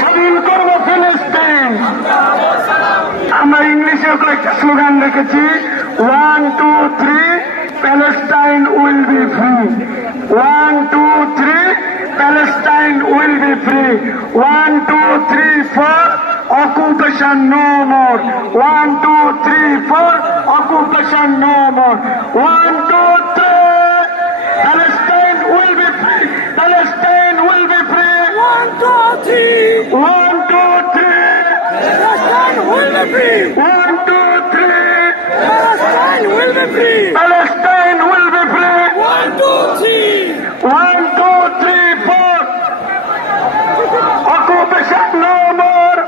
স্বাধীন করব ফিলিস্তিন। আমরা ইংলিশে কয়েকটা স্লোগান রেখেছি, 1, 2, 3 Palestine will be free. 1, 2, 3 Palestine will be free. 1, 2, 3, 4 occupation no more. 1, 2, 3, 4 occupation no more. 1, 2, 3 Palestine will be free. Palestine will be free. 1, 2, 3. 1, 2, 3 Palestine will be free. 1, 2, 3 Palestine will be free. Palestine will be free. 1, 2, 3. 1, 2, 3, 4 occupation no more.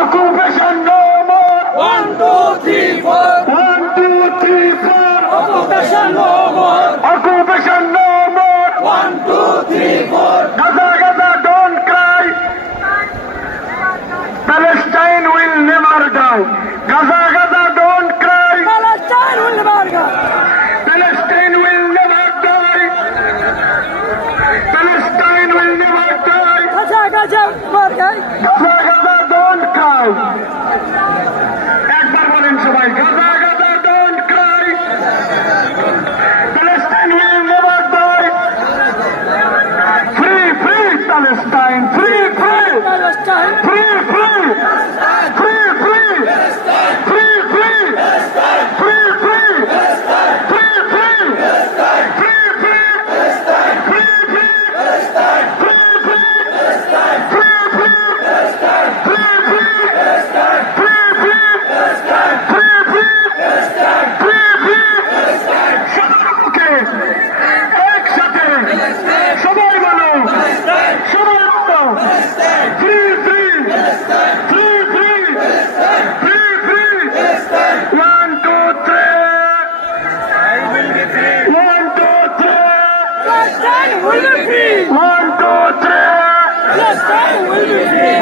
Occupation no more. 1, 2, 3, 4. 1, 2, 3, 4 Occupation no more. occupation no more. 1, 2, 3, 4. Gaza, Gaza, don't cry. Palestine will never die. Gaza, Gaza, don't cry. Palestine will never die. Palestine will never die. Palestine will never die. Gaza, Gaza, मर गई. Gaza, Gaza, don't cry. একবার বলেন সবাই, Gaza, Gaza, don't cry. Palestine will never die. Free, free Palestine. Free, free. Palestine. Free, free. Free, free. Free, free. Free, free. Free, free. Free, free. Free, free. Free, free. Free, free. Free, free. Free, free. Free, free. Free, free. সবাইকে একসাথে সবাই বলো, সবাই বলো, free free free free free free 1, 2, 3 1, 2, 3 Palestine will be free. 1, 2, 3 Palestine will be free.